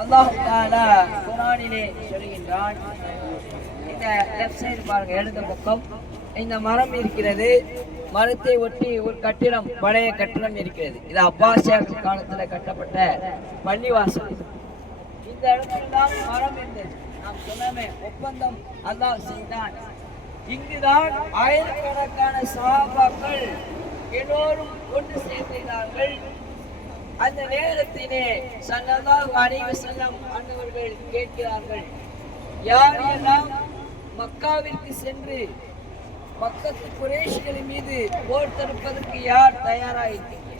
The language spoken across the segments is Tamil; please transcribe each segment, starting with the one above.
அல்லாஹ் தஆலா குர்ஆனிலே சொல்கின்றான். இந்த லெஃப்ட் சைடு பாருங்க, இடது பக்கம் இந்த மரம் இருக்கிறது. மரத்தை ஒட்டி ஒரு கட்டிடம், பழைய கட்டிடம் இருக்கிறது. இது அப்பாசியர்கள் காலத்துல கட்டப்பட்ட பள்ளிவாசல். இந்த இடத்துல தான் மரம் இருந்தது. நாம் சொன்னமே ஒப்பந்தம் அல்லாஹ் செய்தான். இங்குதான் ஆயிரக்கணக்கான சஹாபாக்கள் எல்லோரும் ஒன்று சேர்ந்தார்கள். அந்த நேரத்திலே ஸல்லல்லாஹு அலைஹி வஸல்லம் அன்னவர்கள் கேட்கிறார்கள், யாரெல்லாம் மக்காவிற்கு சென்று மக்கத்து குறைஷிகளின் மீது போர் தொடுப்பதற்கு யார் தயாராயிருக்கீங்க?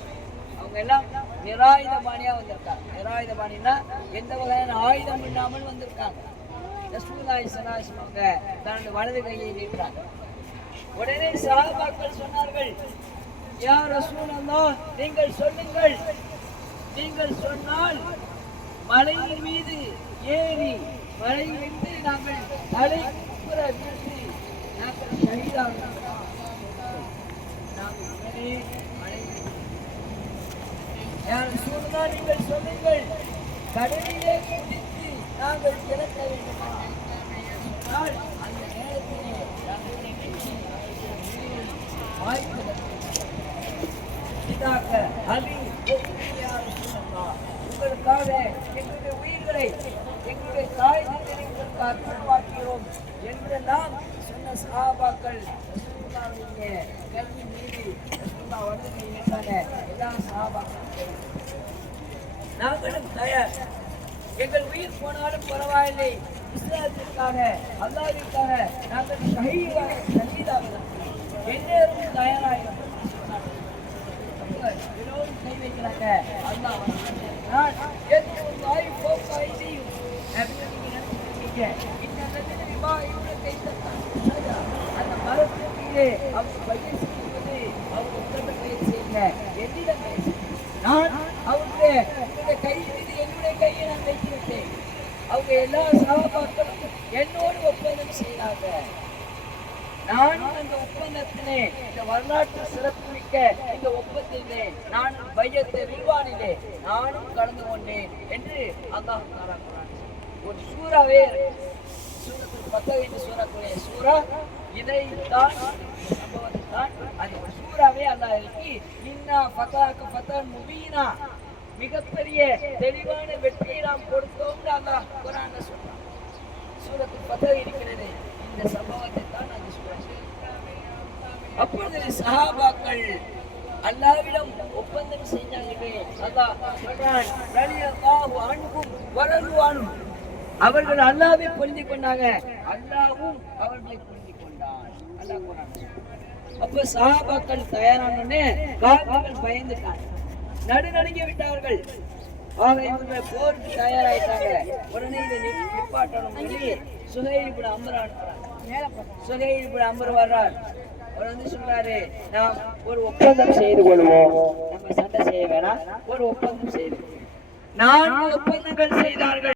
அவங்க எல்லாம் நிராயுதபாணியா வந்திருக்காங்க. நிராயுதபாணின்னா எந்த வகையான ஆயுதம் இல்லாமல் வந்திருக்காங்க. ரசூலுல்லாஹி ஸல்லல்லாஹு அலைஹி வஸல்லம் தனது வலது கையை நீட்டுறாங்க. உடனே சஹாபாக்கள் சொன்னார்கள், யா ரசூலல்லாஹ், நீங்கள் சொல்லுங்கள். நீங்கள் சொன்னால் மலையின் மீது ஏறி மலையிலிருந்து நாங்கள் தலை குப்புற விழுந்து நாங்கள் ஷஹீதாகிறோம். நாங்கள் உடனே யார் ரசூலல்லாஹ், நீங்கள் சொல்லுங்கள், கடலிலே குதித்து நாங்கள் இறக்க வேண்டுமா? அந்த நேரத்திலே உங்களுக்காக எங்களுடைய உயிர்களை எங்களுடைய தாய் தந்தையர்களுக்கு அர்ப்பணமாக்கிறோம் என்றெல்லாம் சொன்ன சஹாபாக்கள் கல்வி மீது எல்லா சஹாபாக்களும் நாங்களும் தயார். எங்கள் உயிர் போனாலும் பரவாயில்லை, இஸ்லாத்திற்காக அல்லாஹ்விற்காக நாங்கள் ஷஹீதாகலாம், எல்லோரும் தயாராக எல்லோரும் கை வைக்கிறாங்க. அல்லாஹ் அந்த மரத்திலே அவங்க பயிர் செய்வது அவங்க உத்தரவு பயிர் செய்யுங்க, என்னிடம் நான் அவருடைய கை மீது என்னுடைய கையை நான் வைத்திருந்தேன். அவங்க எல்லா சஹாபாக்களும் என்னோடு ஒப்பந்தம் செய்தாங்க. நானும் அந்த ஒப்பந்தத்திலே, இந்த வரலாற்று சிறப்புமிக்க இந்த ஒப்பந்தத்திலே நானும் பையத்தை ரில்வானிலே நானும் கலந்து கொண்டேன் என்று அல்லாஹ் தஆலா குர்ஆன் ஒரு சூறாவே சூரத்துல் ஃபத்ஹ் என்று சொல்லக்கூடிய சூரா இதைத்தான் சம்பவத்தான் அந்த ஒரு சூறாவே அல்லாஹ் இறக்கி இன்னா ஃபதஹக ஃபதன் முபீனா, மிகப்பெரிய தெளிவான வெற்றியை நாம் கொடுத்தோம்னு அல்லாஹ் குர்ஆன்ல சொல்றான். சூரத்துல் ஃபத்ஹ் இருக்கிறது. இந்த சம்பவத்தை தான் அந்த சூரா. அப்பொழுது சஹாபாக்கள் அல்லாஹ்விடம் ஒப்பந்தம் செஞ்சாங்களே, அல்லாஹ் சொல்றான், ரலியல்லாஹு அன்ஹும் வரதுவானும், அவர்கள் அல்லாஹ்வை புரிந்து கொண்டாங்க, அல்லாஹ்வும் அவர்களை புரிந்து கொண்டான். அல்லாஹ் குர்ஆன். அப்ப சஹாபாக்கள் தயாரானோனே காஃபிர்கள் பயந்துட்டாங்க, நடுநடுங்கி விட்டார்கள். ஆக இவர்கள் போருக்கு தயாராயிட்டாங்க. உடனே இதை நிப்பாட்டணும் சொல்லி சுஹைல் இப்னு அம்ர் அனுப்புறாங்க. சுஹைல் இப்னு அம்ர் வர்றார். அவர் வந்து சொல்றாரு, நாம் ஒரு ஒப்பந்தம் செய்து கொள்வோம், நம்ம சண்டை செய்ய வேணாம், ஒரு ஒப்பந்தம் செய்து 4 ஒப்பந்தங்கள் செய்தார்கள்.